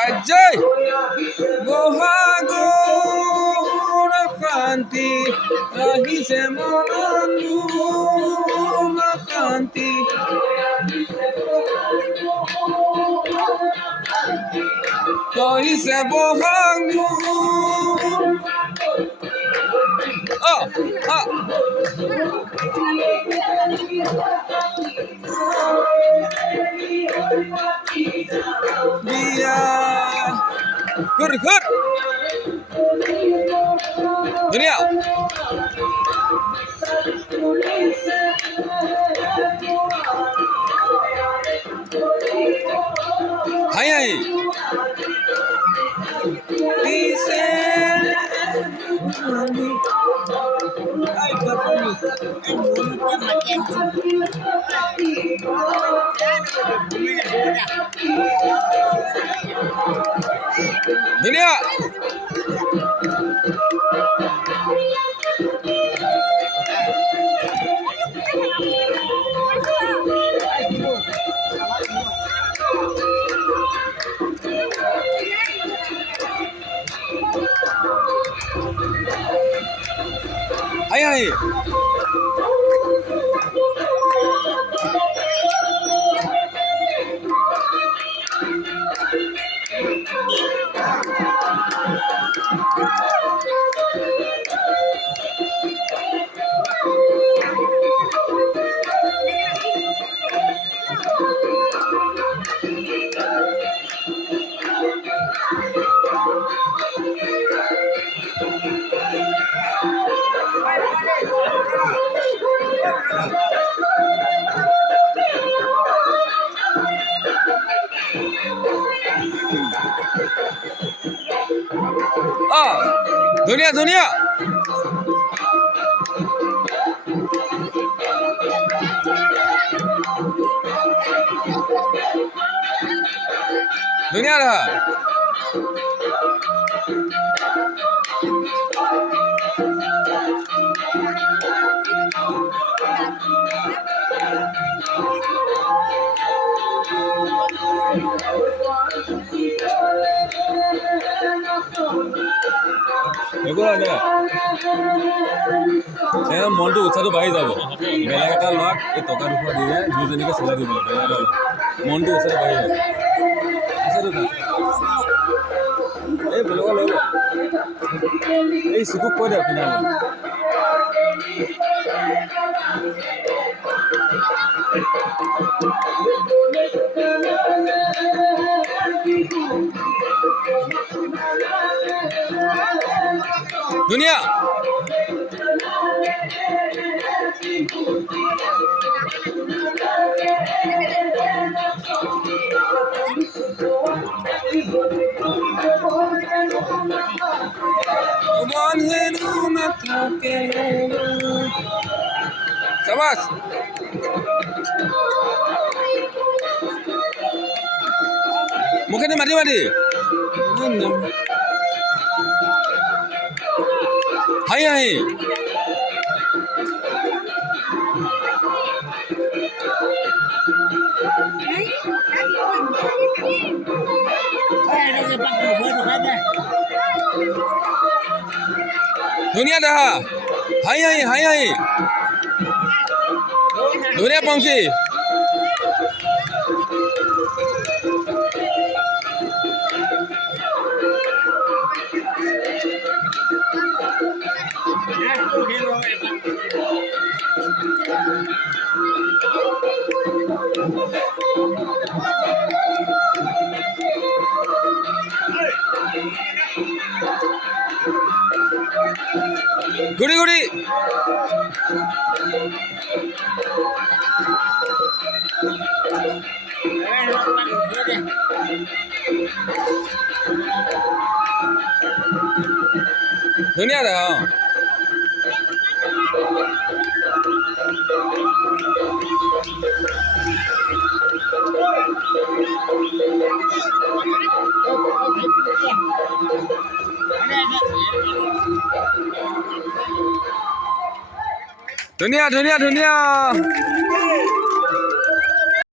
Ajay Bohagur Kanti Rahise Monanur Kanti Rahise Bohagur Ah ah Dia Good good Dunia Hai hai Dice Ai performance Dunia Hai hai Ah Dunia dunia Dunia dah Ego ada Saya montu ucap tu baik jabo Bela kata luak itu kan rupa dia Jujur ni ke sebelah di bawah Bela ada montu ucap baik jabo Asal tu belum lalu suku kau dah final Dunia Sabas Mungkin mati Hai hai Dunia dah Hai hai hai hai Dunia pangsi Guri guri Dunia dah ধুনীয়া ধুনীয়া ধুনীয়া